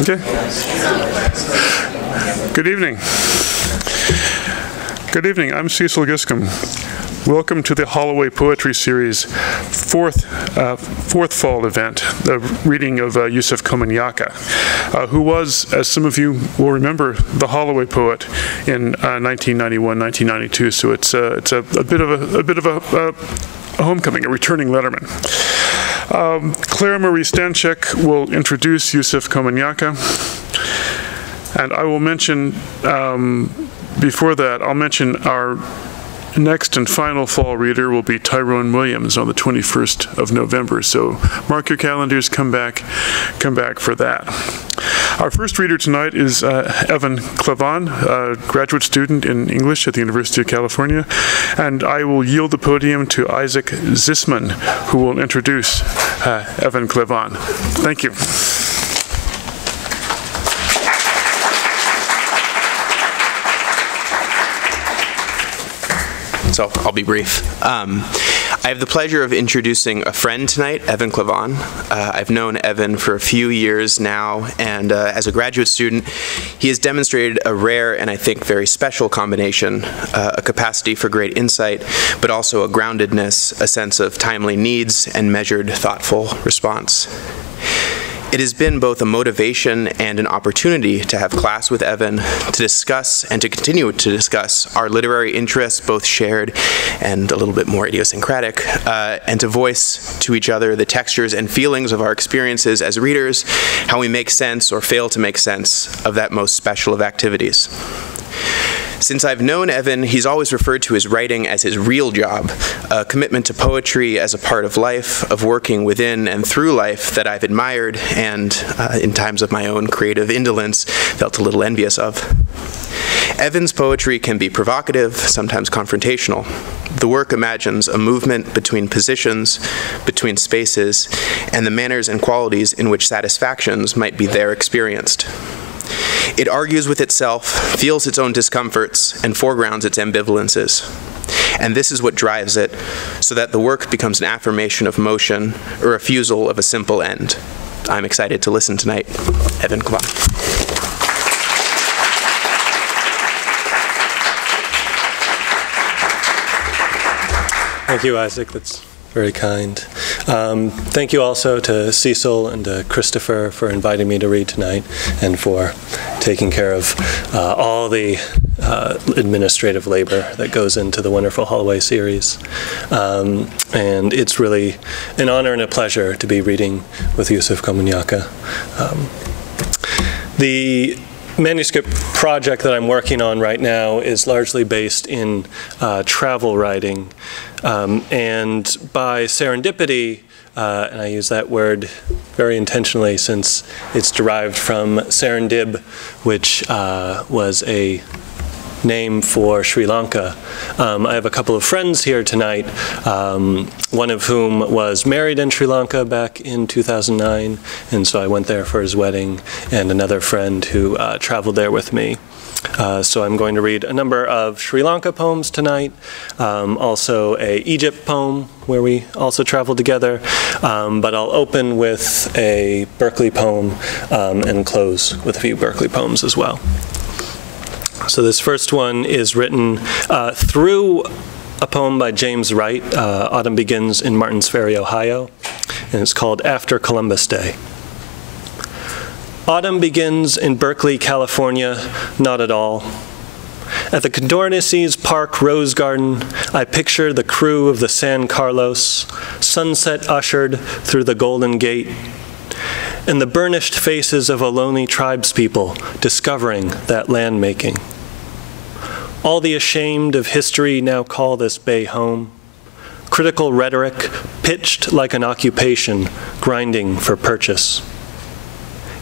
Okay. Good evening. Good evening. I'm Cecil Giscombe. Welcome to the Holloway Poetry Series fourth fall event, the reading of Yusef Komunyakaa, who was, as some of you will remember, the Holloway poet in 1991, 1992. So it's a bit of a homecoming, a returning letterman. Clara Marie Stanchek will introduce Yusef Komunyakaa, and I will mention, before that, I'll mention our next and final fall reader will be Tyrone Williams on the 21st of November. So mark your calendars, come back for that. Our first reader tonight is Evan Klavon, a graduate student in English at the University of California. And I will yield the podium to Isaac Zisman, who will introduce Evan Klavon. Thank you. So I'll be brief. I have the pleasure of introducing a friend tonight, Evan Klavon. I've known Evan for a few years now, and as a graduate student, he has demonstrated a rare and I think very special combination, a capacity for great insight, but also a groundedness, a sense of timely needs, and measured, thoughtful response. It has been both a motivation and an opportunity to have class with Evan, to discuss and to continue to discuss our literary interests, both shared and a little bit more idiosyncratic, and to voice to each other the textures and feelings of our experiences as readers, how we make sense or fail to make sense of that most special of activities. Since I've known Evan, he's always referred to his writing as his real job, a commitment to poetry as a part of life, of working within and through life that I've admired and, in times of my own creative indolence, felt a little envious of. Evan's poetry can be provocative, sometimes confrontational. The work imagines a movement between positions, between spaces, and the manners and qualities in which satisfactions might be there experienced. It argues with itself, feels its own discomforts, and foregrounds its ambivalences. And this is what drives it, so that the work becomes an affirmation of motion, a refusal of a simple end. I'm excited to listen tonight. Evan Klavon. Thank you, Isaac. That's very kind. Thank you also to Cecil and to Christopher for inviting me to read tonight and for taking care of all the administrative labor that goes into the wonderful Holloway series. And it's really an honor and a pleasure to be reading with Yusef Komunyakaa. The manuscript project that I'm working on right now is largely based in travel writing. And by serendipity, and I use that word very intentionally since it's derived from serendib, which was a name for Sri Lanka. I have a couple of friends here tonight, one of whom was married in Sri Lanka back in 2009, and so I went there for his wedding, and another friend who traveled there with me. So I'm going to read a number of Sri Lanka poems tonight, also a Egypt poem where we also traveled together, but I'll open with a Berkeley poem and close with a few Berkeley poems as well. So this first one is written through a poem by James Wright, Autumn Begins in Martins Ferry, Ohio, and it's called After Columbus Day. Autumn begins in Berkeley, California, not at all. At the Condorcaness Park Rose Garden, I picture the crew of the San Carlos, sunset ushered through the Golden Gate, and the burnished faces of Ohlone tribespeople discovering that land-making. All the ashamed of history now call this bay home. Critical rhetoric pitched like an occupation, grinding for purchase.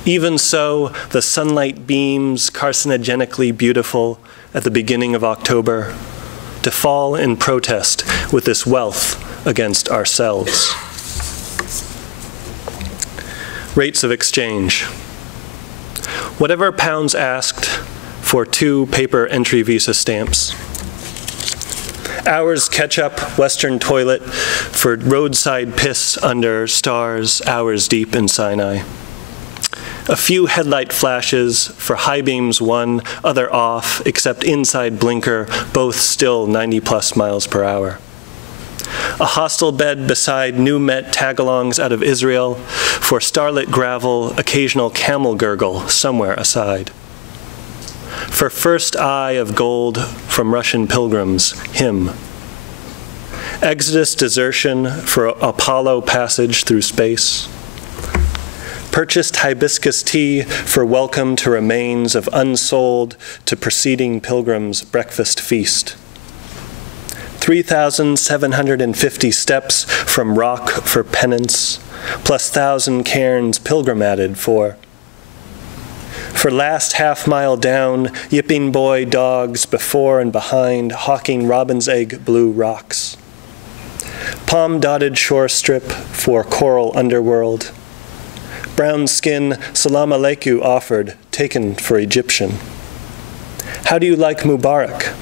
Even so, the sunlight beams carcinogenically beautiful at the beginning of October, to fall in protest with this wealth against ourselves. Rates of exchange. Whatever pounds asked for 2 paper entry visa stamps. Hours ketchup, Western toilet for roadside piss under stars, hours deep in Sinai. A few headlight flashes for high beams one, other off, except inside blinker, both still 90+ miles per hour. A hostel bed beside new met tagalongs out of Israel, for starlit gravel, occasional camel gurgle somewhere aside. For first eye of gold from Russian pilgrims, him. Exodus desertion for Apollo passage through space. Purchased hibiscus tea for welcome to remains of unsold to preceding pilgrims' breakfast feast. 3,750 steps from rock for penance, plus 1,000 cairns pilgrim added for last half-mile down, yipping boy dogs before and behind, hawking robin's egg blue rocks. Palm-dotted shore strip for coral underworld. Brown skin, salam aleikum offered, taken for Egyptian. How do you like Mubarak?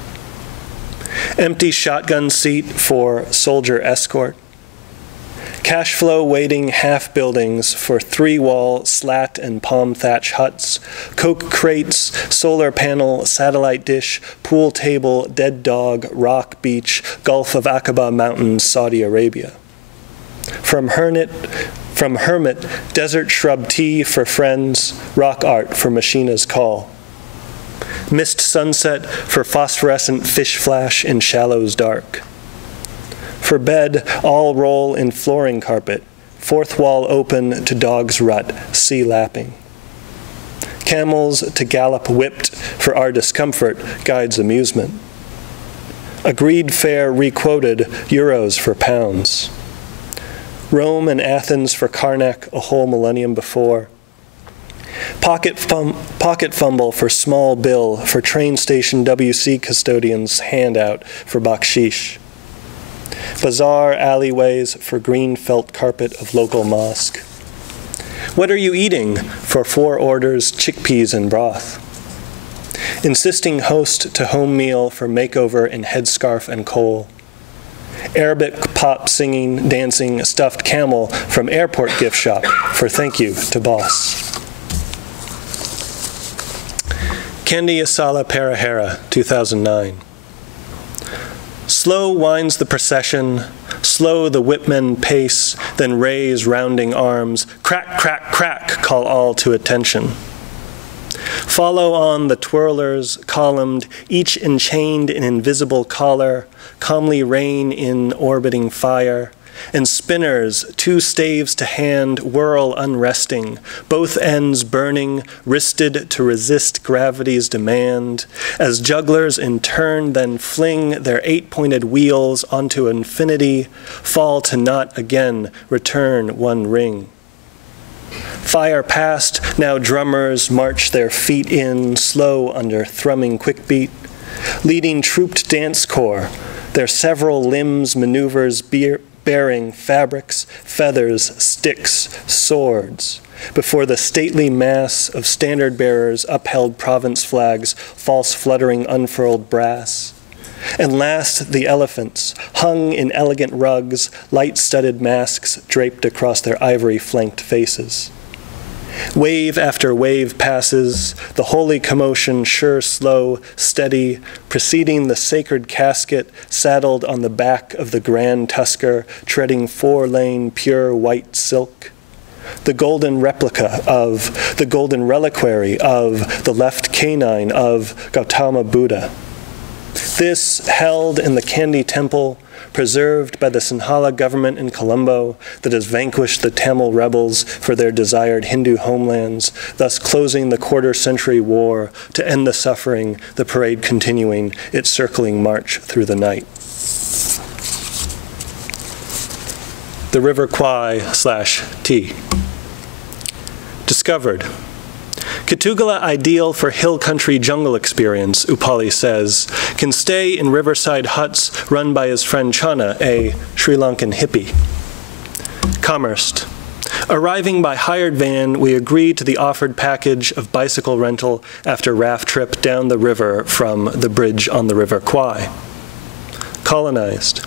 Empty shotgun seat for soldier escort. Cash flow waiting half buildings for 3-wall slat and palm thatch huts, Coke crates, solar panel, satellite dish, pool table, dead dog, rock beach, Gulf of Aqaba Mountains, Saudi Arabia. From hermit, desert shrub tea for friends, rock art for Machina's call. Mist sunset for phosphorescent fish flash in shallows dark. For bed, all roll in flooring carpet, fourth wall open to dog's rut, sea lapping. Camels to gallop whipped for our discomfort, guide's amusement. Agreed fare requoted, euros for pounds. Rome and Athens for Karnak a whole millennium before. Pocket fumble for small bill for train station WC custodians handout for bakshish. Bazaar alleyways for green felt carpet of local mosque. What are you eating for 4 orders chickpeas and broth? Insisting host to home meal for makeover in headscarf and coal. Arabic pop singing, dancing, stuffed camel from airport gift shop for thank you to boss. Candy Asala Perahera, 2009. Slow winds the procession, slow the whipmen pace, then raise rounding arms, crack, crack, crack, call all to attention. Follow on the twirlers, columned, each enchained in invisible collar, calmly rein in orbiting fire, and spinners, 2 staves to hand, whirl unresting, both ends burning, wristed to resist gravity's demand, as jugglers in turn then fling their 8-pointed wheels onto infinity, fall to naught again, return one ring. Fire past, now drummers march their feet in, slow under thrumming quick beat, leading trooped dance corps, their several limbs maneuvers bearing fabrics, feathers, sticks, swords, before the stately mass of standard bearers upheld province flags, false fluttering unfurled brass. And last, the elephants, hung in elegant rugs, light-studded masks draped across their ivory-flanked faces. Wave after wave passes, the holy commotion sure slow, steady, preceding the sacred casket saddled on the back of the grand tusker, treading 4-lane pure white silk. The golden replica of, the golden reliquary of, the left canine of Gautama Buddha. This held in the Kandy Temple, preserved by the Sinhala government in Colombo that has vanquished the Tamil rebels for their desired Hindu homelands, thus closing the quarter-century war to end the suffering, the parade continuing its circling march through the night. The River Kwai/T. Discovered. Kitugala ideal for hill country jungle experience, Upali says, can stay in riverside huts run by his friend Chana, a Sri Lankan hippie. Commerced. Arriving by hired van, we agreed to the offered package of bicycle rental after raft trip down the river from the bridge on the River Kwai. Colonized.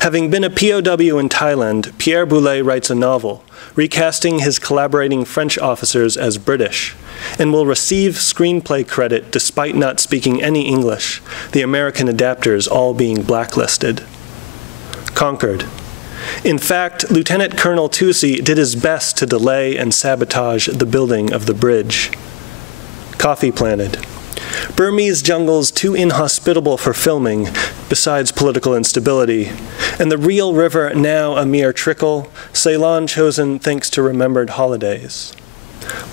Having been a POW in Thailand, Pierre Boulez writes a novel, recasting his collaborating French officers as British, and will receive screenplay credit despite not speaking any English, the American adapters all being blacklisted. Conquered. In fact, Lieutenant Colonel Tusi did his best to delay and sabotage the building of the bridge. Coffee planted. Burmese jungles too inhospitable for filming, besides political instability, and the real river now a mere trickle, Ceylon chosen thanks to remembered holidays.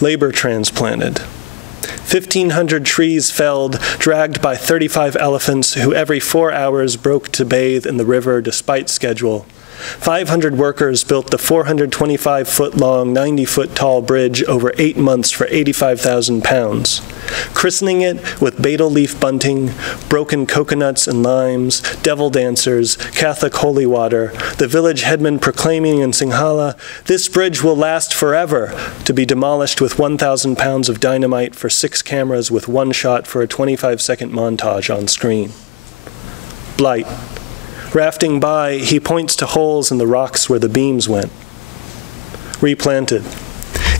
Labor transplanted. 1,500 trees felled, dragged by 35 elephants who every 4 hours broke to bathe in the river despite schedule. 500 workers built the 425-foot-long, 90-foot-tall bridge over 8 months for 85,000 pounds, christening it with betel leaf bunting, broken coconuts and limes, devil dancers, Catholic holy water, the village headman proclaiming in Sinhala, "This bridge will last forever," to be demolished with 1,000 pounds of dynamite for 6 cameras with 1 shot for a 25-second montage on screen. Blight. Rafting by, he points to holes in the rocks where the beams went. Replanted.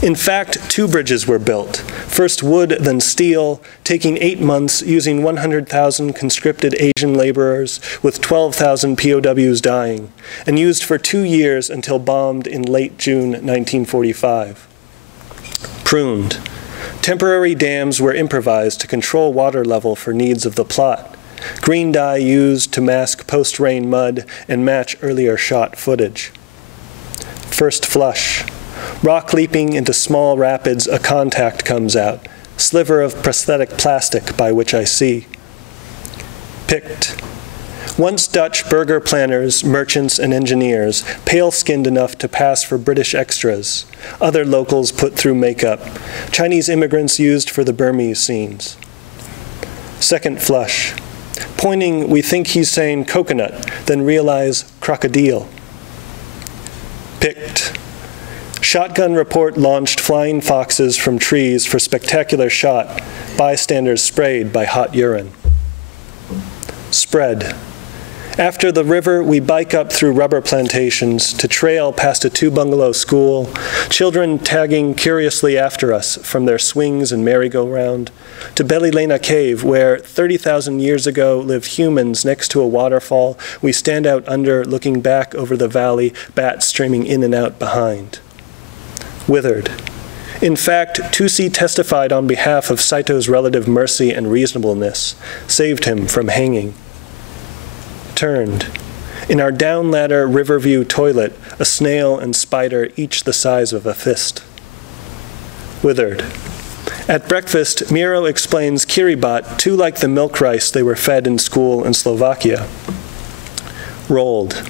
In fact, 2 bridges were built, first wood, then steel, taking 8 months, using 100,000 conscripted Asian laborers, with 12,000 POWs dying, and used for 2 years until bombed in late June 1945. Pruned. Temporary dams were improvised to control water level for needs of the plot. Green dye used to mask post-rain mud and match earlier shot footage. First flush. Rock leaping into small rapids, a contact comes out. Sliver of prosthetic plastic by which I see. Picked. Once Dutch burger planners, merchants, and engineers, pale-skinned enough to pass for British extras. Other locals put through makeup. Chinese immigrants used for the Burmese scenes. Second flush. Pointing, we think he's saying coconut, then realize crocodile. Picked. Shotgun report launched flying foxes from trees for spectacular shot, bystanders sprayed by hot urine. Spread. After the river, we bike up through rubber plantations to trail past a 2-bungalow school, children tagging curiously after us from their swings and merry-go-round, to Belilena Cave, where 30,000 years ago lived humans next to a waterfall we stand out under, looking back over the valley, bats streaming in and out behind. Withered. In fact, Tusi testified on behalf of Saito's relative mercy and reasonableness, saved him from hanging. Turned. In our down ladder Riverview toilet, a snail and spider each the size of a fist. Withered. At breakfast, Miro explains kiribat, too like the milk rice they were fed in school in Slovakia. Rolled.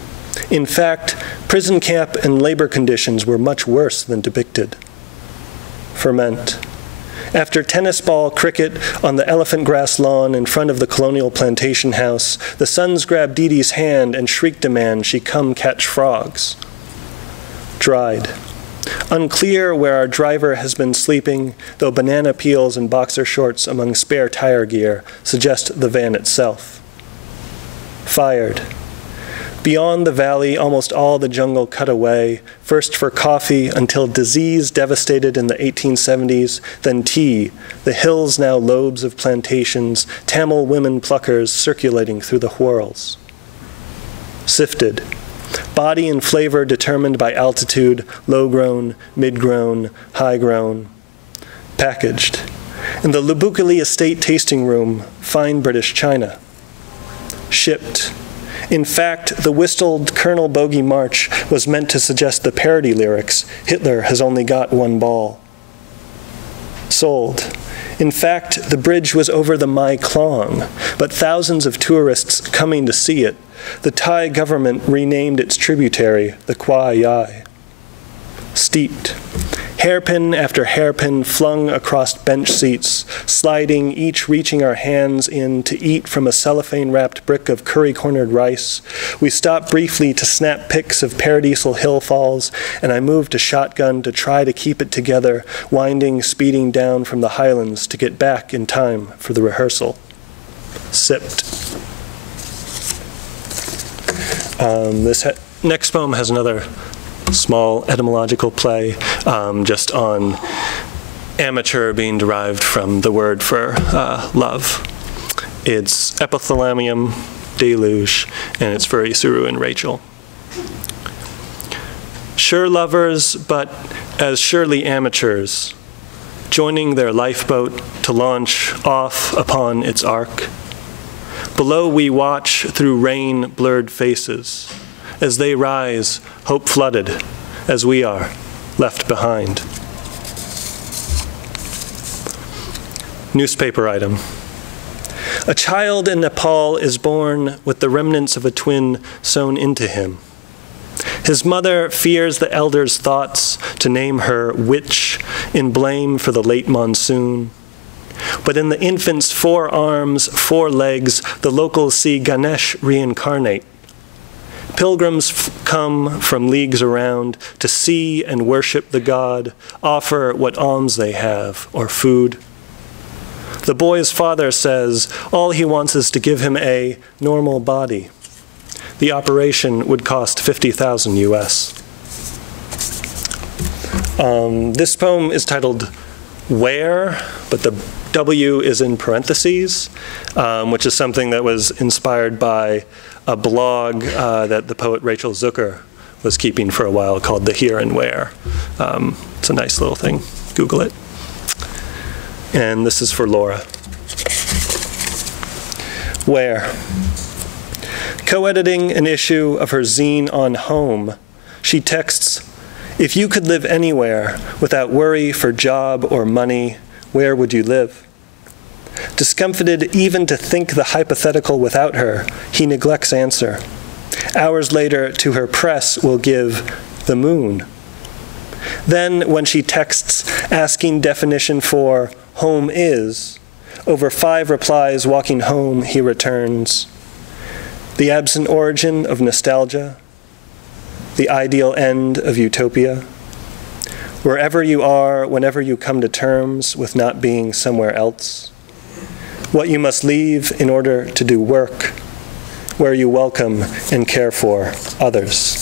In fact, prison camp and labor conditions were much worse than depicted. Ferment. After tennis ball cricket on the elephant grass lawn in front of the colonial plantation house, the sons grab Dee Dee's hand and shriek demand she come catch frogs. Dried. Unclear where our driver has been sleeping, though banana peels and boxer shorts among spare tire gear suggest the van itself. Fired. Beyond the valley, almost all the jungle cut away, first for coffee until disease devastated in the 1870s, then tea, the hills now lobes of plantations, Tamil women pluckers circulating through the whorls. Sifted. Body and flavor determined by altitude, low-grown, mid-grown, high-grown. Packaged. In the Lubukali Estate tasting room, fine British china. Shipped. In fact, the whistled Colonel Bogey March was meant to suggest the parody lyrics, Hitler has only got 1 ball. Sold. In fact, the bridge was over the Mai Klong, but thousands of tourists coming to see it. The Thai government renamed its tributary the Kwa Yai. Steeped. Hairpin after hairpin flung across bench seats, sliding, each reaching our hands in to eat from a cellophane-wrapped brick of curry-cornered rice. We stopped briefly to snap pics of Paradisal Hill Falls, and I moved to shotgun to try to keep it together, winding, speeding down from the highlands to get back in time for the rehearsal. Sipped. This next poem has another small etymological play just on amateur being derived from the word for love. It's epithalamium, deluge, and it's for Isuru and Rachel. Sure lovers, but as surely amateurs, joining their lifeboat to launch off upon its arc. Below we watch through rain-blurred faces, as they rise, hope-flooded, as we are, left behind. Newspaper item. A child in Nepal is born with the remnants of a twin sewn into him. His mother fears the elder's thoughts to name her witch in blame for the late monsoon. But in the infant's 4 arms, 4 legs, the locals see Ganesh reincarnate. Pilgrims come from leagues around to see and worship the god, offer what alms they have, or food. The boy's father says all he wants is to give him a normal body. The operation would cost $50,000 US. This poem is titled Where, but the W is in parentheses, which is something that was inspired by a blog that the poet Rachel Zucker was keeping for a while called The Here and Where. It's a nice little thing. Google it. And this is for Laura. Where? Co-editing an issue of her zine on home, she texts, "If you could live anywhere without worry for job or money, where would you live?" Discomfited even to think the hypothetical without her, he neglects answer. Hours later, to her press, will give the moon. Then, when she texts asking definition for home is, over 5 replies walking home, he returns, the absent origin of nostalgia, the ideal end of utopia. Wherever you are, whenever you come to terms with not being somewhere else, what you must leave in order to do work, where you welcome and care for others.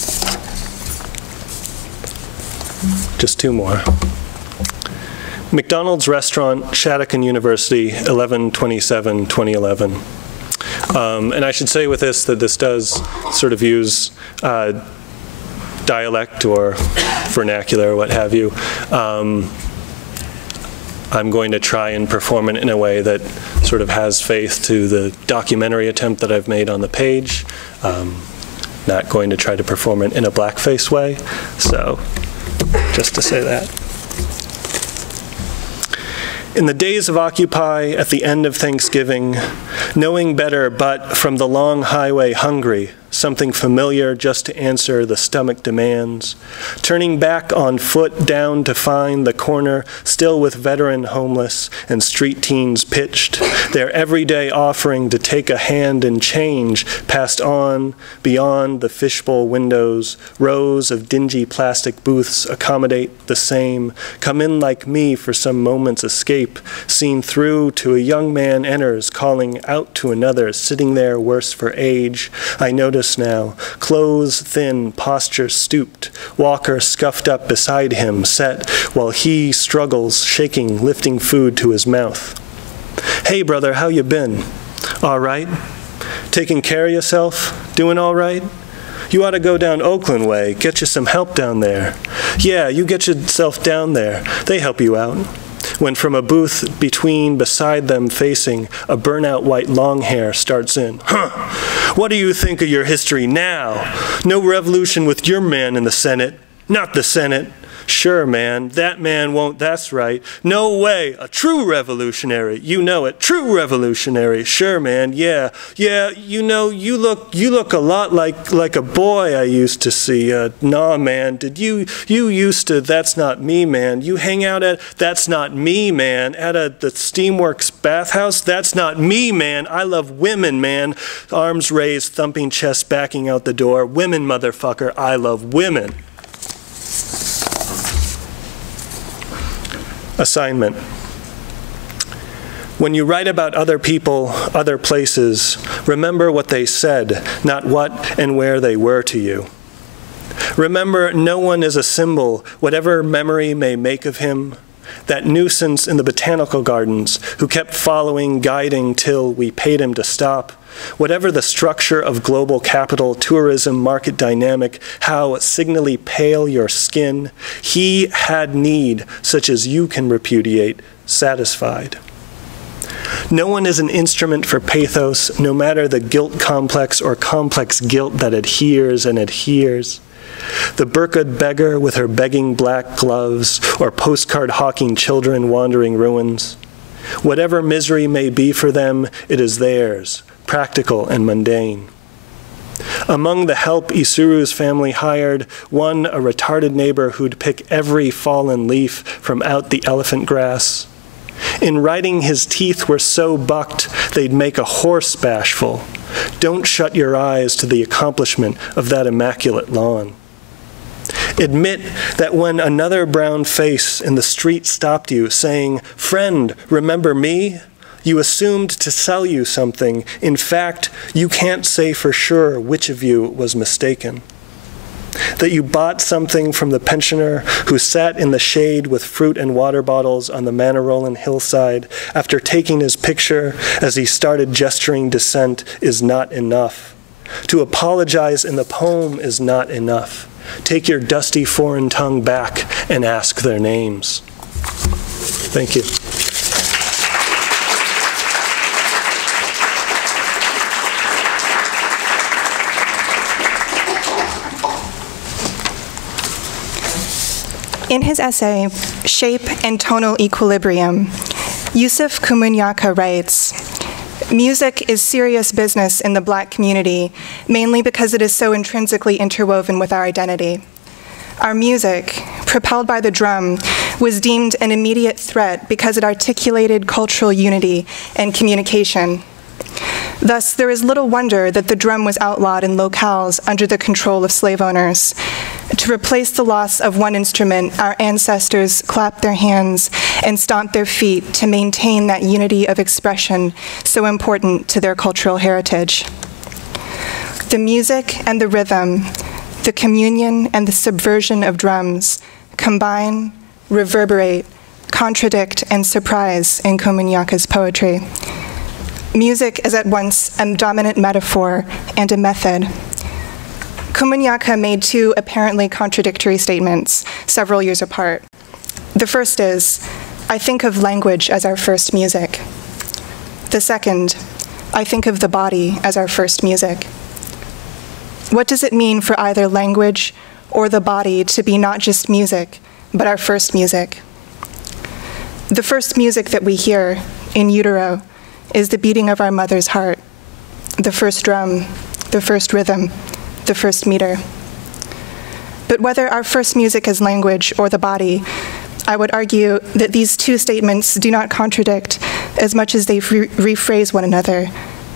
Just 2 more. McDonald's restaurant, Shattuck University, 11/27/2011. And I should say with this that this does sort of use dialect or vernacular or what have you. I'm going to try and perform it in a way that sort of has faith to the documentary attempt that I've made on the page. Not going to try to perform it in a blackface way, so just to say that. In the days of Occupy, at the end of Thanksgiving, knowing better but from the long highway hungry, something familiar just to answer the stomach demands, turning back on foot down to find the corner still with veteran homeless and street teens pitched, their everyday offering to take a hand and change passed on beyond the fishbowl windows, rows of dingy plastic booths accommodate the same, come in like me for some moment's escape, seen through to a young man enters calling out to another sitting there worse for age. I notice now, clothes thin, posture stooped, walker scuffed up beside him, set while he struggles, shaking, lifting food to his mouth. Hey brother, how you been? All right? Taking care of yourself? Doing all right? You ought to go down Oakland way, get you some help down there. Yeah, you get yourself down there. They help you out. When from a booth beside them facing, a burnout white long hair starts in. Huh, what do you think of your history now? No revolution with your man in the Senate. Not the Senate. Sure, man, that man won't, that's right. No way, a true revolutionary, you know it, true revolutionary. Sure, man, yeah, you know, you look a lot like a boy I used to see. Nah, man, did you used to, that's not me, man. You hang out at, that's not me, man. At the Steamworks bathhouse, that's not me, man. I love women, man. Arms raised, thumping chest, backing out the door. Women, motherfucker, I love women. Assignment. When you write about other people, other places, remember what they said, not what and where they were to you. Remember, no one is a symbol, whatever memory may make of him. That nuisance in the botanical gardens who kept following, guiding till we paid him to stop. Whatever the structure of global capital, tourism, market dynamic, how signally pale your skin, he had need such as you can repudiate, satisfied. No one is an instrument for pathos, no matter the guilt complex or complex guilt that adheres and adheres. The burqa'd beggar with her begging black gloves, or postcard hawking children wandering ruins. Whatever misery may be for them, it is theirs, practical and mundane. Among the help Isuru's family hired, one a retarded neighbor who'd pick every fallen leaf from out the elephant grass. In writing, his teeth were so bucked they'd make a horse bashful. Don't shut your eyes to the accomplishment of that immaculate lawn. Admit that when another brown face in the street stopped you saying, "Friend, remember me?" you assumed to sell you something. In fact, you can't say for sure which of you was mistaken. That you bought something from the pensioner who sat in the shade with fruit and water bottles on the Manarolan hillside after taking his picture as he started gesturing dissent is not enough. To apologize in the poem is not enough. Take your dusty foreign tongue back and ask their names. Thank you. In his essay, Shape and Tonal Equilibrium, Yusef Komunyakaa writes, "Music is serious business in the Black community, mainly because it is so intrinsically interwoven with our identity. Our music, propelled by the drum, was deemed an immediate threat because it articulated cultural unity and communication. Thus, there is little wonder that the drum was outlawed in locales under the control of slave owners. To replace the loss of one instrument, our ancestors clapped their hands and stomped their feet to maintain that unity of expression so important to their cultural heritage. The music and the rhythm, the communion and the subversion of drums combine, reverberate, contradict, and surprise in Komunyakaa's poetry. Music is at once a dominant metaphor and a method. Komunyakaa made two apparently contradictory statements several years apart. The first is, I think of language as our first music. The second, I think of the body as our first music. What does it mean for either language or the body to be not just music, but our first music? The first music that we hear in utero is the beating of our mother's heart, the first drum, the first rhythm, the first meter. But whether our first music is language or the body, I would argue that these two statements do not contradict as much as they rephrase one another,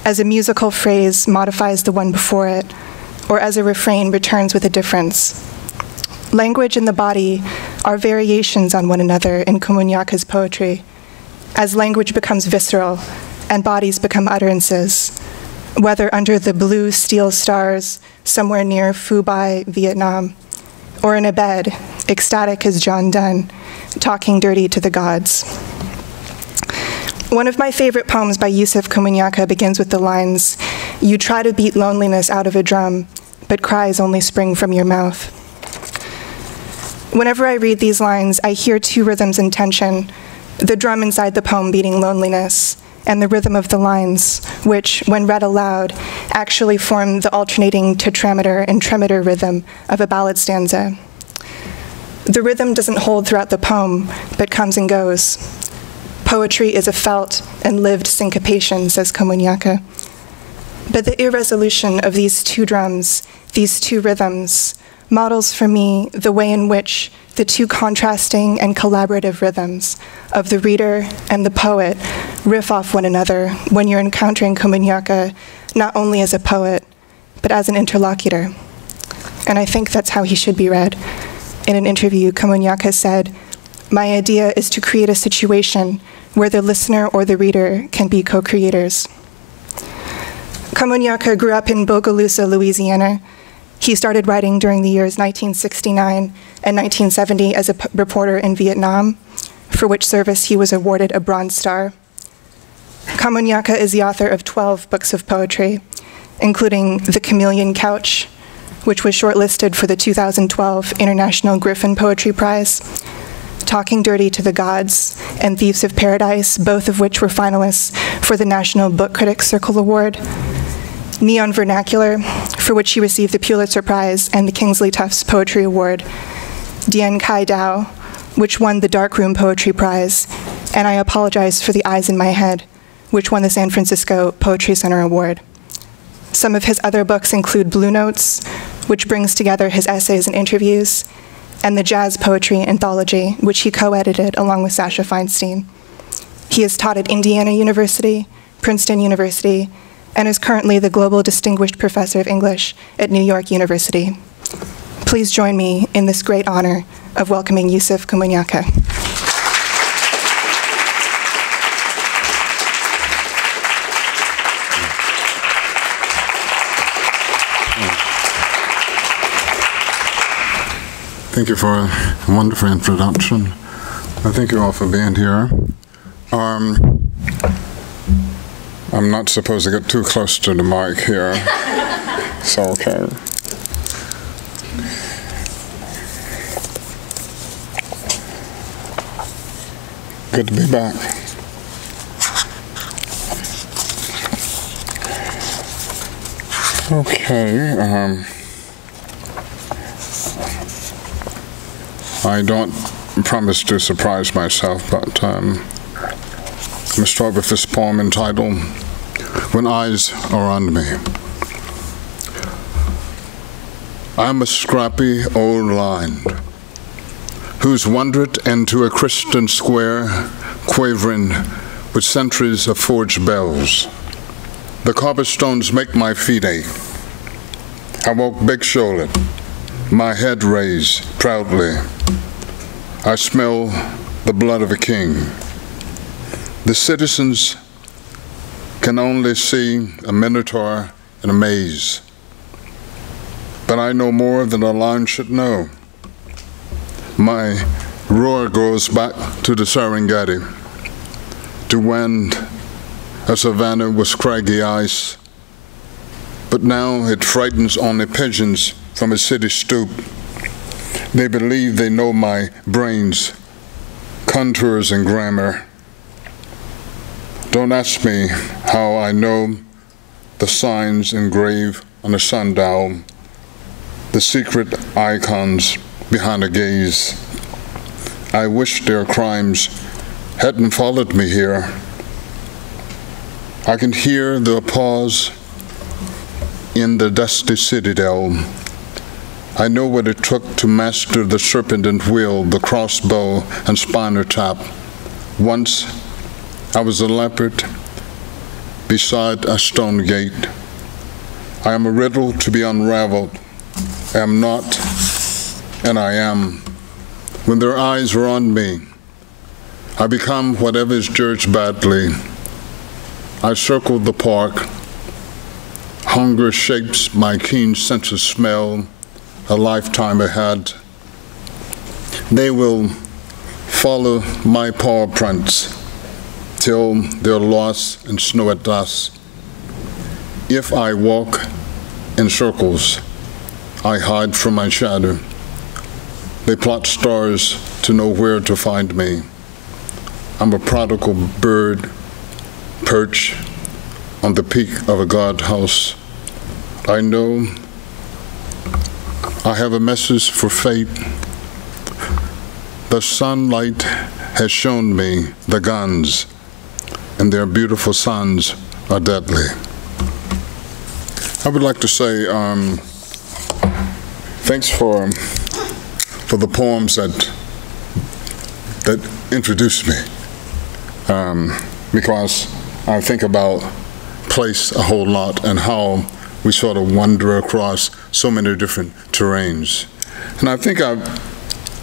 as a musical phrase modifies the one before it, or as a refrain returns with a difference. Language and the body are variations on one another in Komunyakaa's poetry, as language becomes visceral and bodies become utterances, whether under the blue steel stars somewhere near Phu Bai, Vietnam, or in a bed, ecstatic as John Donne, talking dirty to the gods. One of my favorite poems by Yusef Komunyakaa begins with the lines, "You try to beat loneliness out of a drum, but cries only spring from your mouth." Whenever I read these lines, I hear two rhythms in tension, the drum inside the poem beating loneliness, and the rhythm of the lines, which, when read aloud, actually form the alternating tetrameter and tremeter rhythm of a ballad stanza. The rhythm doesn't hold throughout the poem, but comes and goes. Poetry is a felt and lived syncopation, says Komunyakaa. But the irresolution of these two drums, these two rhythms, models for me the way in which the two contrasting and collaborative rhythms of the reader and the poet riff off one another when you're encountering Komunyakaa not only as a poet, but as an interlocutor. And I think that's how he should be read. In an interview, Komunyakaa said, My idea is to create a situation where the listener or the reader can be co-creators. Komunyakaa grew up in Bogalusa, Louisiana. He started writing during the years 1969 and 1970 as a reporter in Vietnam, for which service he was awarded a Bronze Star. Komunyakaa is the author of 12 books of poetry, including The Chameleon Couch, which was shortlisted for the 2012 International Griffin Poetry Prize, Talking Dirty to the Gods, and Thieves of Paradise, both of which were finalists for the National Book Critics Circle Award, Neon Vernacular, for which he received the Pulitzer Prize and the Kingsley Tufts Poetry Award, Dien Kai Dao, which won the Darkroom Poetry Prize, and I Apologize for the Eyes in My Head, which won the San Francisco Poetry Center Award. Some of his other books include Blue Notes, which brings together his essays and interviews, and the Jazz Poetry Anthology, which he co-edited along with Sasha Feinstein. He has taught at Indiana University, Princeton University, and is currently the Global Distinguished Professor of English at New York University. Please join me in this great honor of welcoming Yusef Komunyakaa. Thank you for a wonderful introduction. I thank you all for being here. I'm not supposed to get too close to the mic here, so okay. Good to be back. Okay. I don't promise to surprise myself, but I'm going to start with this poem entitled, When Eyes Are on Me. I'm a scrappy old lion who's wandered into a Christian square, quavering with centuries of forged bells. The cobblestones make my feet ache. I walk big-shouldered, my head raised proudly. I smell the blood of a king. The citizens can only see a minotaur in a maze. But I know more than a lion should know. My roar goes back to the Serengeti, to when a savanna was craggy ice, but now it frightens only pigeons from a city stoop. They believe they know my brains, contours and grammar. Don't ask me how I know the signs engraved on a sundial, the secret icons behind a gaze. I wish their crimes hadn't followed me here. I can hear the applause in the dusty citadel. I know what it took to master the serpent and wheel, the crossbow and spinal tap. Once I was a leopard beside a stone gate. I am a riddle to be unraveled. I am not, and I am. When their eyes are on me, I become whatever is judged badly. I circle the park. Hunger shapes my keen sense of smell, a lifetime ahead. They will follow my paw prints till they're lost in snow at dusk. If I walk in circles, I hide from my shadow. They plot stars to know where to find me. I'm a prodigal bird perched on the peak of a guardhouse. I know I have a message for fate. The sunlight has shown me the guns, and their beautiful sons are deadly. I would like to say thanks for the poems that introduced me, because I think about place a whole lot and how we sort of wander across so many different terrains. And I think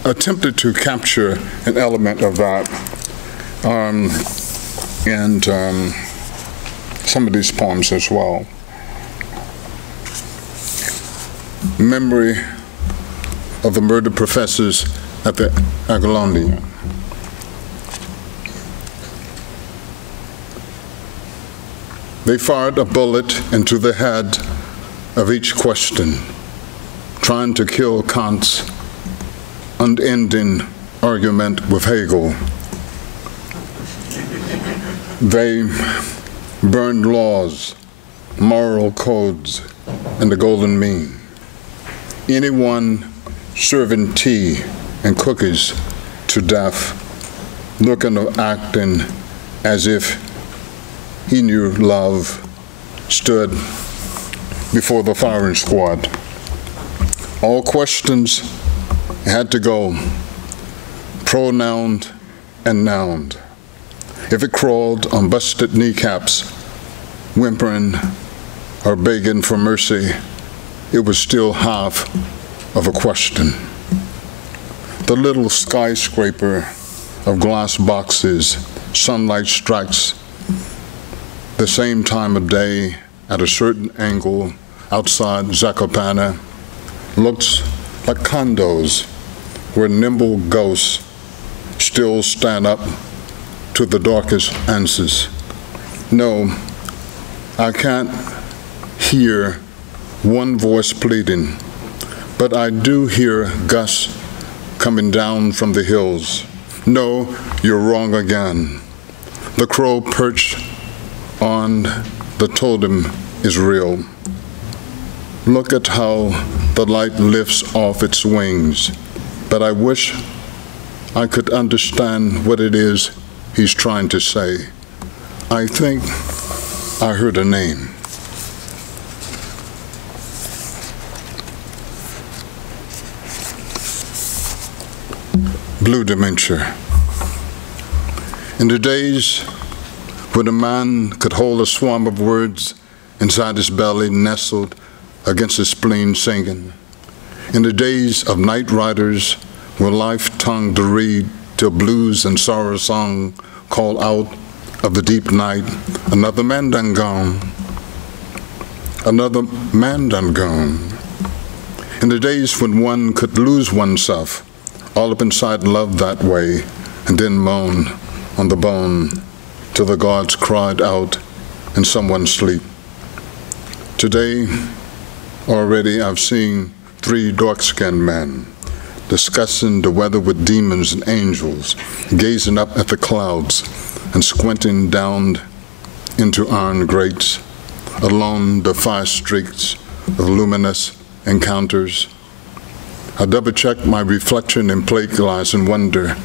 attempted to capture an element of that in some of these poems as well. Memory of the murdered professors at the Agalonia. They fired a bullet into the head of each question, trying to kill Kant's unending argument with Hegel. They burned laws, moral codes, and the golden mean. Anyone serving tea and cookies to death, looking or acting as if he knew love, stood before the firing squad. All questions had to go, pronouned and nouned. If it crawled on busted kneecaps, whimpering or begging for mercy, it was still half of a question. The little skyscraper of glass boxes, sunlight strikes the same time of day at a certain angle outside Zakopane, looks like condos where nimble ghosts still stand up to the darkest answers. No, I can't hear one voice pleading, but I do hear gusts coming down from the hills. No, you're wrong again. The crow perched on the totem is real. Look at how the light lifts off its wings, but I wish I could understand what it is he's trying to say. I think I heard a name. Blue dementia. In the days when a man could hold a swarm of words inside his belly, nestled against his spleen, singing. In the days of night riders, when life tongued to read till blues and sorrow song call out of the deep night, another man done gone, another man done gone. In the days when one could lose oneself all up inside love that way, and then moan on the bone till the gods cried out in someone's sleep. Today, already I've seen 3 dark-skinned men discussing the weather with demons and angels, gazing up at the clouds and squinting down into iron grates along the fire streaks of luminous encounters. I double-check my reflection in plate glass and wonder,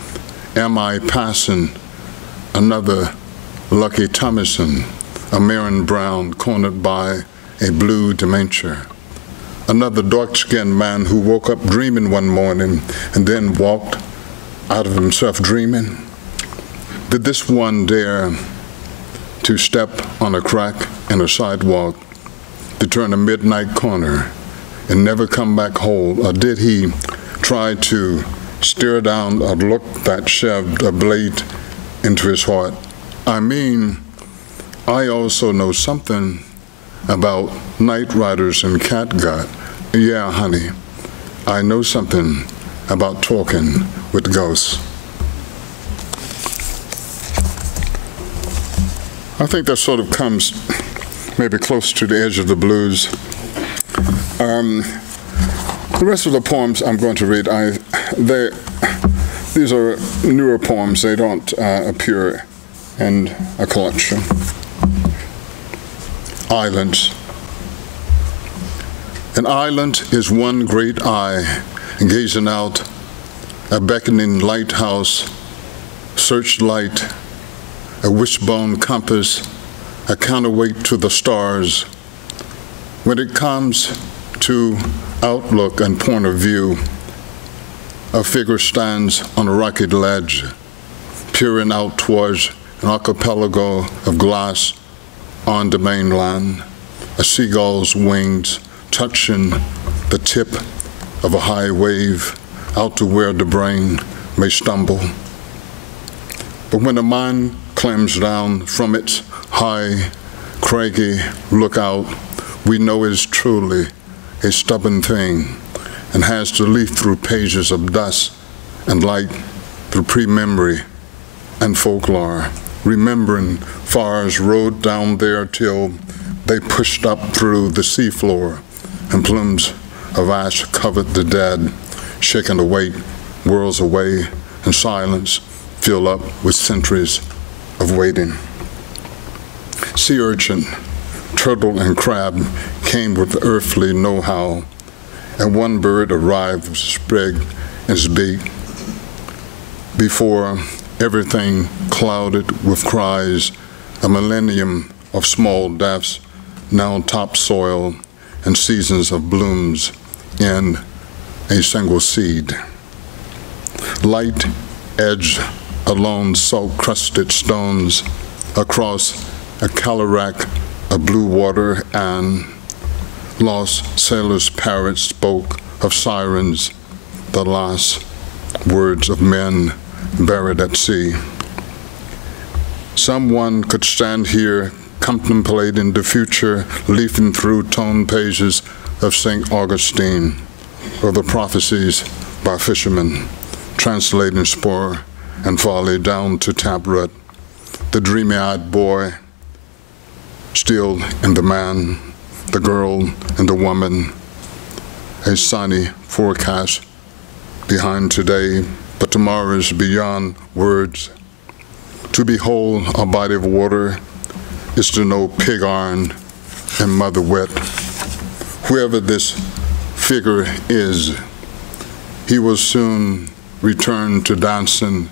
am I passing another Lucky Thomason, a Marin Brown cornered by a blue dementia? Another dark-skinned man who woke up dreaming one morning and then walked out of himself dreaming? Did this one dare to step on a crack in a sidewalk, to turn a midnight corner and never come back whole? Or did he try to stare down a look that shoved a blade into his heart? I mean, I also know something about night riders and catgut. Yeah, honey, I know something about talking with ghosts. I think that sort of comes maybe close to the edge of the blues. The rest of the poems I'm going to read, these are newer poems. They don't appear in a collection. Islands. An island is one great eye, gazing out, a beckoning lighthouse, searchlight, a wishbone compass, a counterweight to the stars. When it comes to outlook and point of view, a figure stands on a rocky ledge, peering out towards an archipelago of glass on the mainland, a seagull's wings touching the tip of a high wave, out to where the brain may stumble. But when the mind climbs down from its high, craggy lookout, we know it's truly a stubborn thing and has to leaf through pages of dust and light through pre-memory and folklore, remembering fires rode down there till they pushed up through the seafloor and plumes of ash covered the dead, shaken the weight, whirls away, and silence fill up with centuries of waiting. Sea urchin, turtle, and crab came with earthly know-how, and one bird arrived with sprig in his beak. Before everything clouded with cries, a millennium of small deaths, now topsoil and seasons of blooms in a single seed. Light edged along salt-crusted stones across a cataract of blue water, and lost sailors' parrots spoke of sirens, the last words of men buried at sea. Someone could stand here contemplating the future, leafing through torn pages of St. Augustine, or the prophecies by fishermen, translating spore and folly down to taproot, the dreamy-eyed boy still in the man, the girl and the woman, a sunny forecast behind today, but tomorrow is beyond words. To behold a body of water is to know pig iron and mother wet. Whoever this figure is, he will soon return to dancing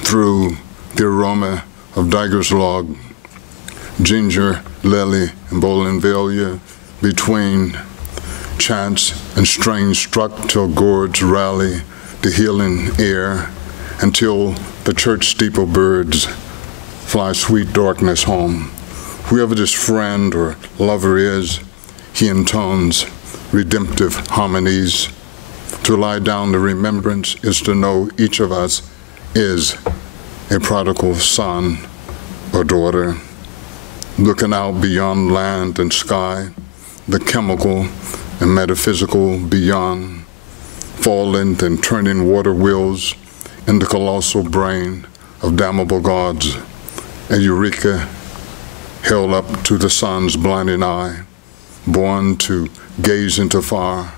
through the aroma of Diger's log, ginger, lily, and bougainvillea, between chants and strains struck till gourds rally the healing air, until the church steeple birds fly sweet darkness home. Whoever this friend or lover is, he intones redemptive harmonies. To lie down the remembrance is to know each of us is a prodigal son or daughter, looking out beyond land and sky, the chemical and metaphysical beyond, falling and turning water wheels in the colossal brain of damnable gods, a eureka held up to the sun's blinding eye, born to gaze into fire.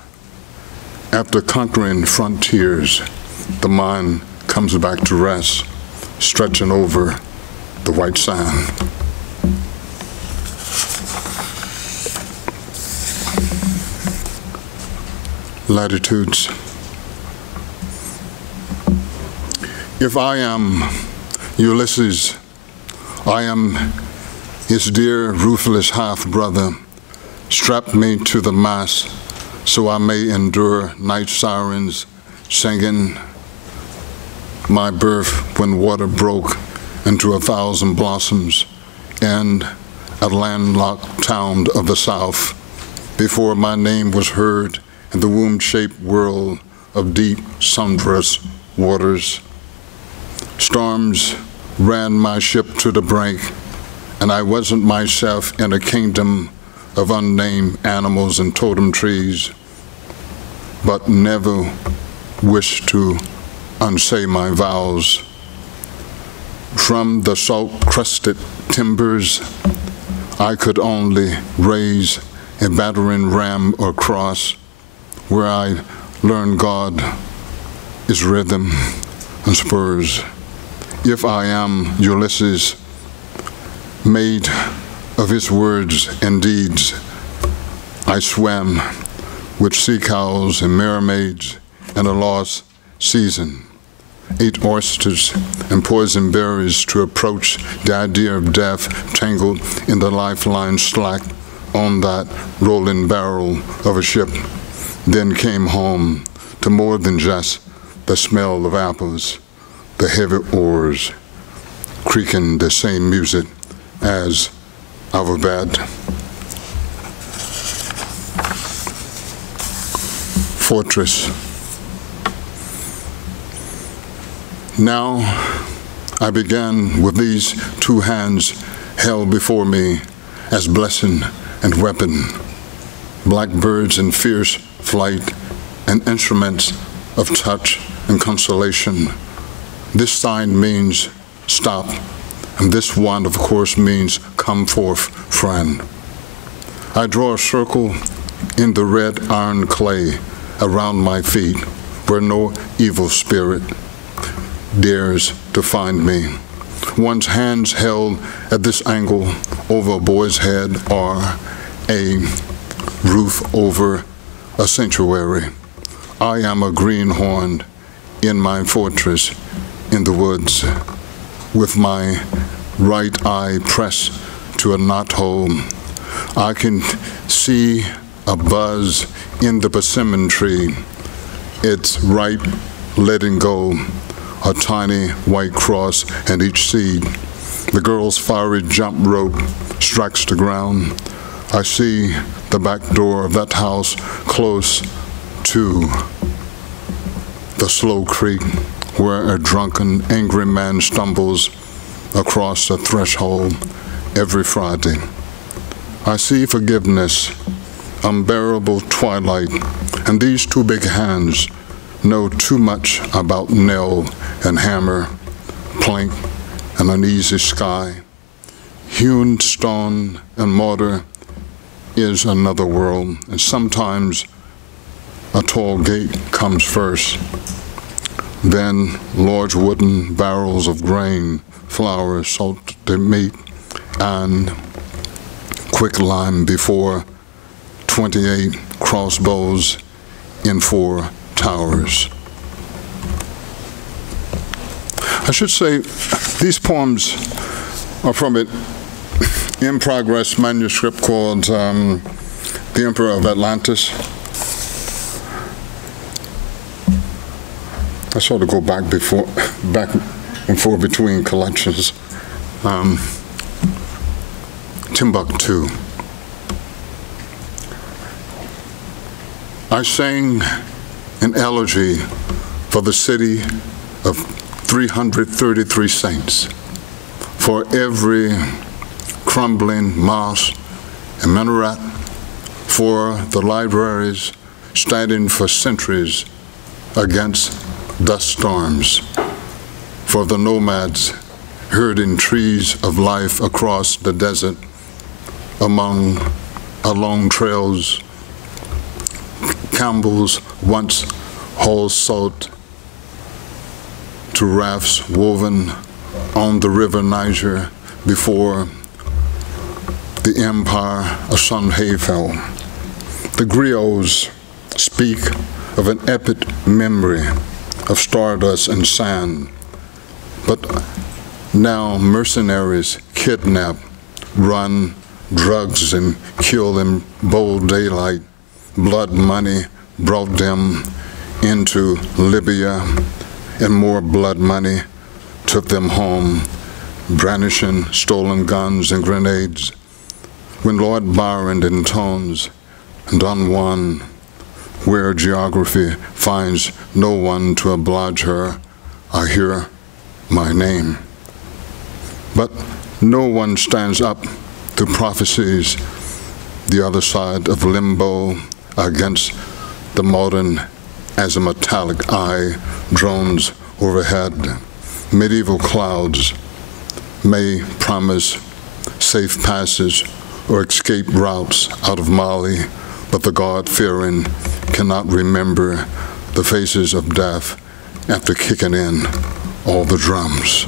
After conquering frontiers, the mind comes back to rest, stretching over the white sand. Latitudes. If I am Ulysses, I am his dear ruthless half-brother, strapped me to the mast so I may endure night sirens singing my birth when water broke into 1,000 blossoms in a landlocked town of the South, before my name was heard in the womb-shaped world of deep, sunless waters. Storms ran my ship to the brink, and I wasn't myself in a kingdom of unnamed animals and totem trees, but never wished to unsay my vows. From the salt-crusted timbers, I could only raise a battering ram or cross, where I learned God is rhythm and spurs. If I am Ulysses, made of his words and deeds, I swam with sea cows and mermaids in a lost season, ate oysters and poison berries to approach the idea of death, tangled in the lifeline slack on that rolling barrel of a ship, then came home to more than just the smell of apples, the heavy oars, creaking the same music as our bed. Fortress. Now I began with these two hands held before me as blessing and weapon, blackbirds in fierce flight and instruments of touch and consolation. This sign means stop, and this one, of course, means come forth, friend. I draw a circle in the red iron clay around my feet where no evil spirit dares to find me. One's hands held at this angle over a boy's head are a roof over a sanctuary. I am a greenhorn in my fortress in the woods, with my right eye pressed to a knothole. I can see a buzz in the persimmon tree. It's ripe, letting go, a tiny white cross at each seed. The girl's fiery jump rope strikes the ground. I see the back door of that house close to the slow creek where a drunken, angry man stumbles across the threshold every Friday. I see forgiveness, unbearable twilight, and these two big hands know too much about nail and hammer, plank, and uneasy sky. Hewn stone and mortar is another world, and sometimes a tall gate comes first. Then large wooden barrels of grain, flour, salted meat, and quick lime before 28 crossbows in 4 towers. I should say these poems are from an in-progress manuscript called The Emperor of Atlantis. I sort of go back and forth between collections. Timbuktu. I sang an elegy for the city of 333 saints, for every crumbling mosque and minaret, for the libraries standing for centuries against dust storms, for the nomads herding trees of life across the desert along trails Campbell's once hauled salt to rafts woven on the river Niger before the empire of Sonhefel. The griots speak of an epic memory of stardust and sand, but now mercenaries kidnap, run drugs, and kill in bold daylight. Blood money brought them into Libya, and more blood money took them home, brandishing stolen guns and grenades. When Lord Byron intones Don Juan, where geography finds no one to oblige her, I hear my name. But no one stands up to prophecies the other side of limbo against the modern as a metallic eye drones overhead. Medieval clouds may promise safe passage or escape routes out of Mali, but the God-fearing cannot remember the faces of death after kicking in all the drums.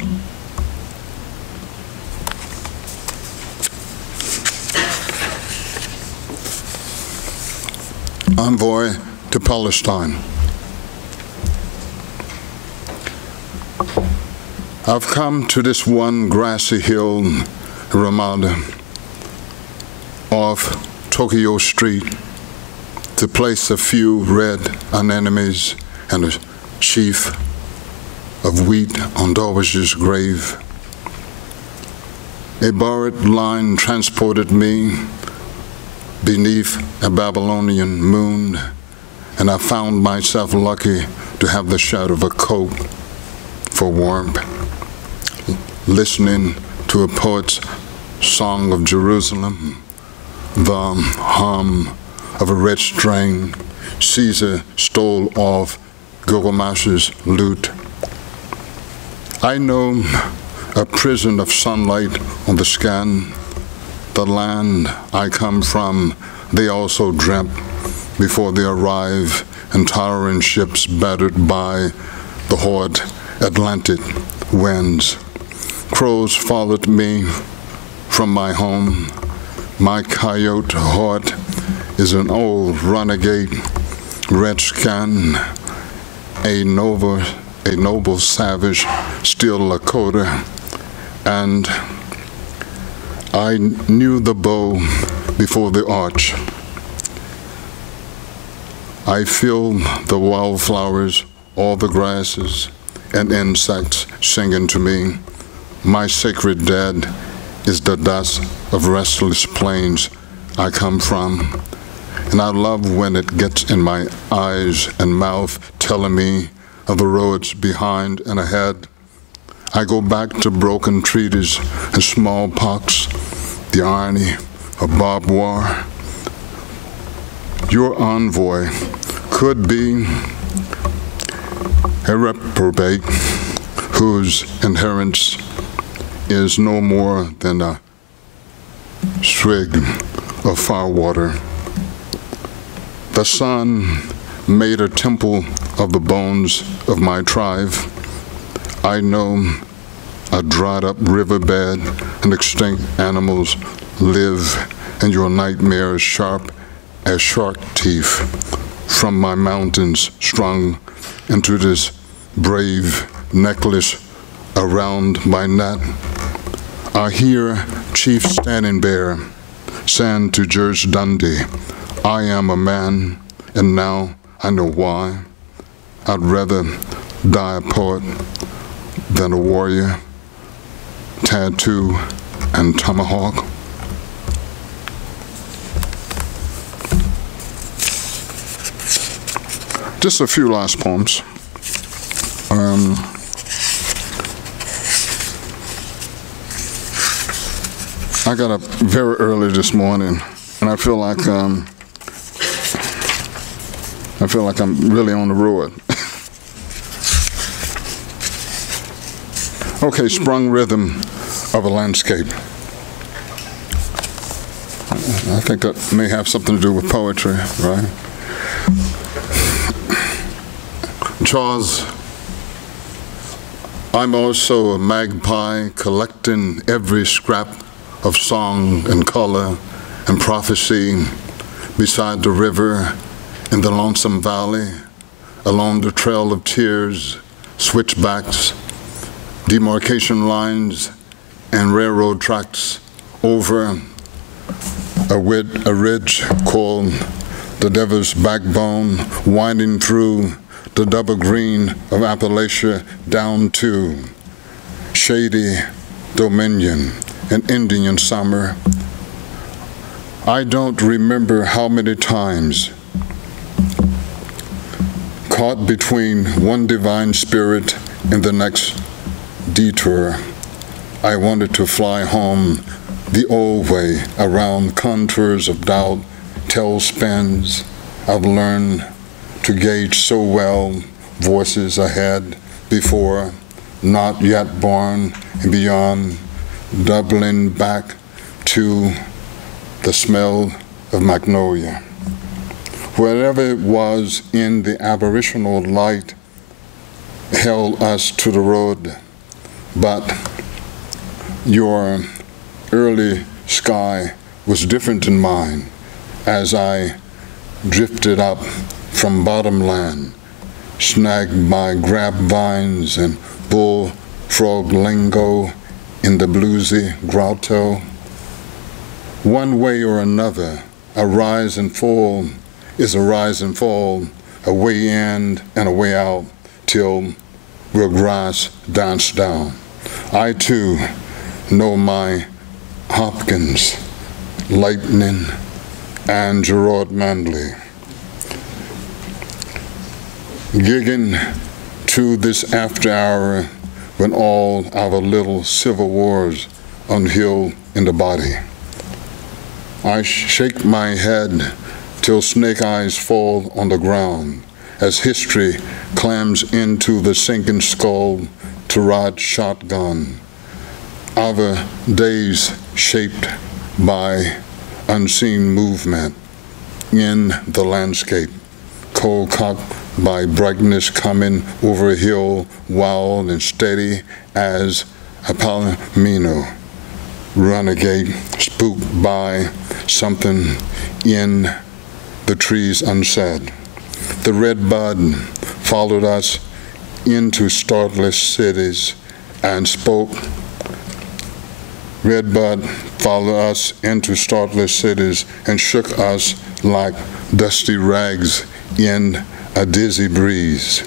Envoy to Palestine. I've come to this one grassy hill, Ramada, off Tokyo Street, to place a few red anemones and a sheaf of wheat on Darwish's grave. A borrowed line transported me beneath a Babylonian moon, and I found myself lucky to have the shadow of a coat for warmth, listening to a poet's song of Jerusalem, the hum of a red string Caesar stole off Gilgamesh's lute. I know a prison of sunlight on the skin, the land I come from, they also dreamt before they arrive in towering ships battered by the hot Atlantic winds. Crows followed me from my home. My coyote heart is an old renegade redskin, a noble savage, still Lakota, and I knew the bow before the arch. I feel the wildflowers, all the grasses, and insects singing to me. My sacred dead is the dust of restless plains I come from. And I love when it gets in my eyes and mouth, telling me of the roads behind and ahead. I go back to broken treaties and smallpox, the irony of barbed wire. Your envoy could be a reprobate whose inheritance is no more than a swig of firewater. The sun made a temple of the bones of my tribe. I know a dried up riverbed and extinct animals live in your nightmares sharp as shark teeth from my mountains strung into this brave necklace around my neck. I hear Chief Standing Bear saying to George Dundee, I am a man, and now I know why. I'd rather die a poet than a warrior, tattoo and tomahawk. Just a few last poems. I got up very early this morning, and I feel like I'm really on the road. Okay, sprung rhythm of a landscape. I think that may have something to do with poetry, right? Charles, I'm also a magpie collecting every scrap of song and color and prophecy beside the river in the lonesome valley, along the trail of tears, switchbacks, demarcation lines, and railroad tracks over a ridge called the Devil's Backbone, winding through the double green of Appalachia down to shady Dominion and Indian summer. I don't remember how many times, caught between one divine spirit and the next detour, I wanted to fly home the old way around contours of doubt, tailspins. I've learned to gauge so well voices ahead, before, not yet born, and beyond, doubling back to the smell of magnolia. Whatever it was in the aboriginal light held us to the road, but your early sky was different than mine as I drifted up from bottomland, snagged by grapevines and bullfrog lingo in the bluesy grotto. One way or another, a rise and fall is a rise and fall, a way in and a way out, till we'll grass dance down. I too know my Hopkins, Lightning, and Gerard Manley. Gigging to this after hour when all our little civil wars unhealed in the body. I shake my head till snake eyes fall on the ground as history clams into the sinking skull to ride shotgun. Our days shaped by unseen movement in the landscape, cold cocked by brightness coming over a hill, wild and steady as a palomino, renegade, spooked by something in the trees unsaid. The red bud followed us into startless cities and spoke. Red bud followed us into startless cities and shook us like dusty rags in a dizzy breeze.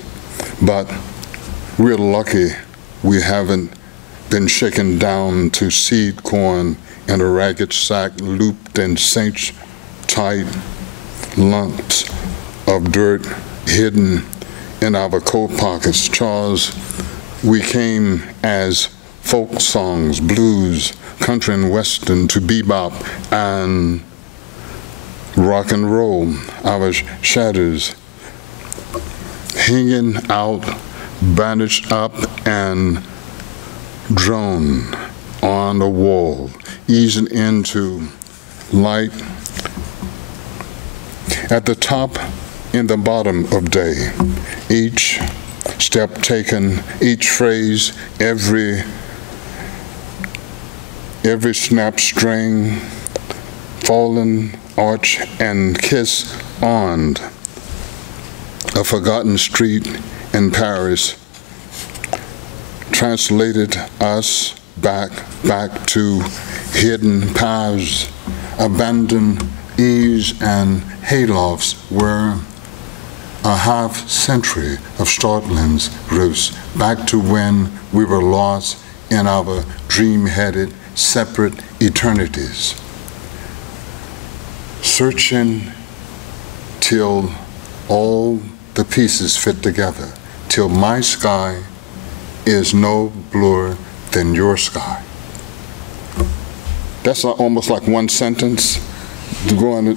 But we're lucky we haven't been shaken down to seed corn in a ragged sack looped in cinch-tight lumps of dirt hidden in our coat pockets. Charles, we came as folk songs, blues, country and western to bebop and rock and roll. Our shadows hanging out, bandaged up and drone on the wall, easing into light at the top and the bottom of day. Each step taken, each phrase, every snap string, fallen arch and kiss on a forgotten street in Paris translated us back to hidden paths, abandoned eaves and haylofts where a half-century of startlings roost, back to when we were lost in our dream-headed separate eternities, searching till all the pieces fit together, till my sky is no bluer than your sky. That's almost like one sentence to go on.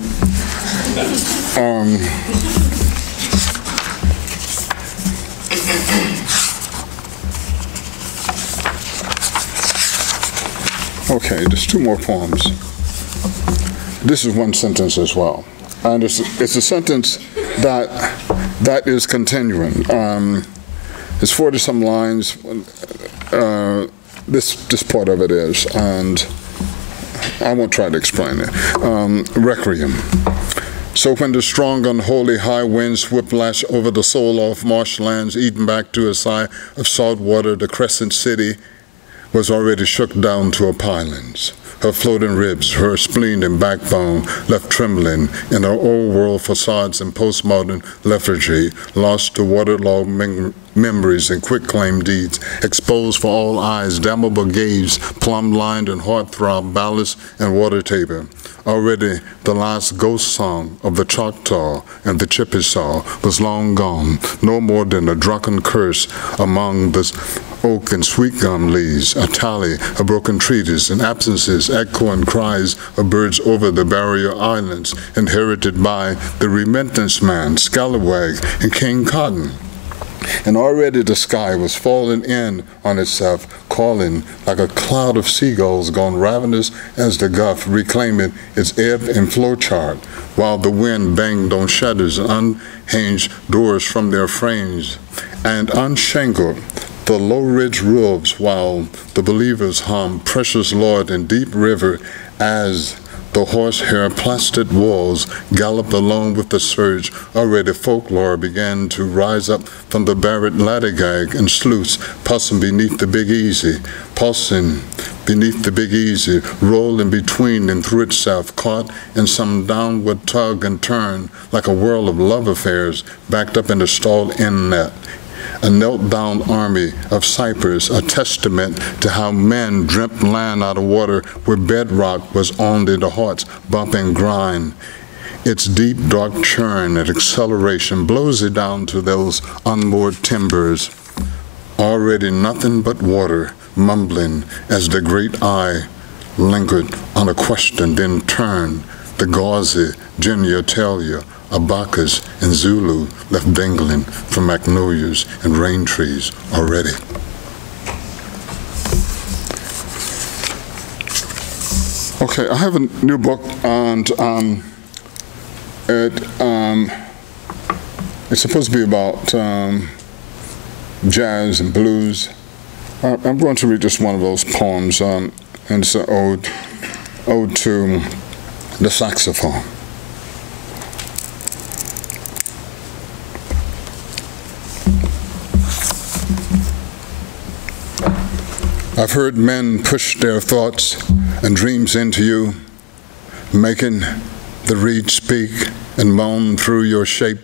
Okay, there's two more poems. This is one sentence as well. And it's a sentence that is continuing. It's 40-some lines. This part of it is, and I won't try to explain it. Requiem. So when the strong unholy high winds whiplash over the soul of marshlands, eaten back to a sigh of salt water, the crescent city was already shook down to her pilings. Her floating ribs, her spleen and backbone left trembling in her old world facades and postmodern lethargy, lost to waterlogged memories and quick-claim deeds, exposed for all eyes, damnable gaze, plumb-lined and heart-throb, ballast and water taper. Already the last ghost song of the Choctaw and the Chippewa was long gone, no more than a drunken curse among the oak and sweet gum leaves, a tally of broken treaties and absences, echoing cries of birds over the barrier islands, inherited by the remittance man, Scallywag, and King Cotton. And already the sky was falling in on itself, calling like a cloud of seagulls gone ravenous as the Gulf, reclaiming its ebb and flow chart, while the wind banged on shutters and unhinged doors from their frames, and unshangled the low-ridge roofs, while the believers hummed Precious Lord in Deep River as the horsehair plastered walls galloped along with the surge. Already folklore began to rise up from the buried ladygag and sleuths, pulsing beneath the Big Easy, rolling between and through itself, caught in some downward tug and turn, like a whirl of love affairs backed up in the stalled inlet. A knelt-down army of Cyprus, a testament to how men dreamt land out of water where bedrock was only the heart's bump and grind. Its deep, dark churn and acceleration blows it down to those unmoored timbers already nothing but water, mumbling as the great eye lingered on a question, then turned the gauzy genitalia, abacus and Zulu left dangling from magnolias and rain trees already. Okay, I have a new book, and it's supposed to be about jazz and blues. I'm going to read just one of those poems, and it's an ode to the saxophone. I've heard men push their thoughts and dreams into you, making the reed speak and moan through your shape,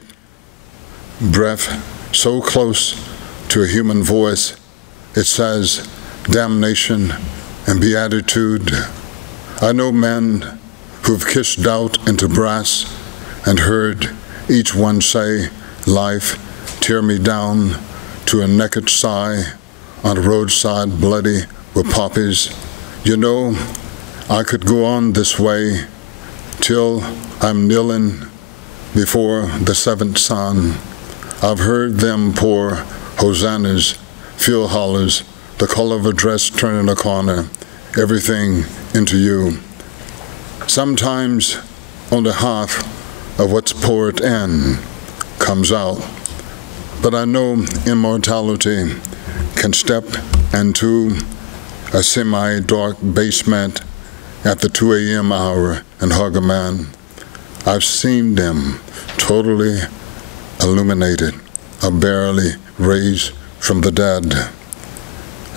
breath so close to a human voice, it says damnation and beatitude. I know men who've kissed doubt into brass and heard each one say, life, tear me down to a naked sigh on a roadside bloody with poppies. You know, I could go on this way till I'm kneeling before the seventh sun. I've heard them pour hosannas, field hollers, the color of a dress turning a corner, everything into you. Sometimes only half of what's poured in comes out. But I know immortality can step into a semi-dark basement at the 2 a.m. hour and hug a man. I've seen them totally illuminated, or barely raised from the dead.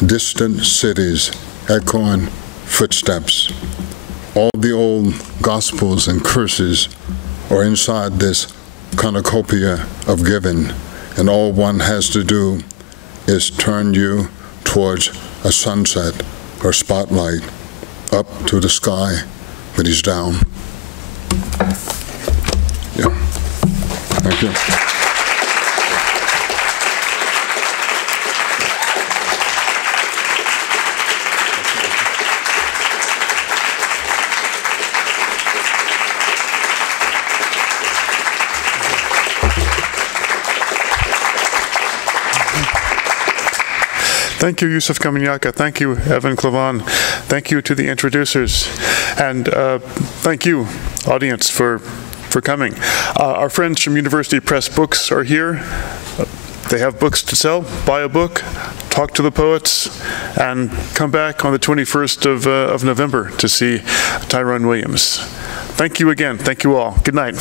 Distant cities echoing footsteps. All the old gospels and curses are inside this cornucopia of giving, and all one has to do is turn you towards a sunset or spotlight up to the sky when he's down. Yeah. Thank you. Thank you, Yusef Komunyakaa. Thank you, Evan Klavon. Thank you to the introducers. And thank you, audience, for coming. Our friends from University Press Books are here. They have books to sell. Buy a book, talk to the poets, and come back on the 21st of November to see Tyrone Williams. Thank you again. Thank you all. Good night.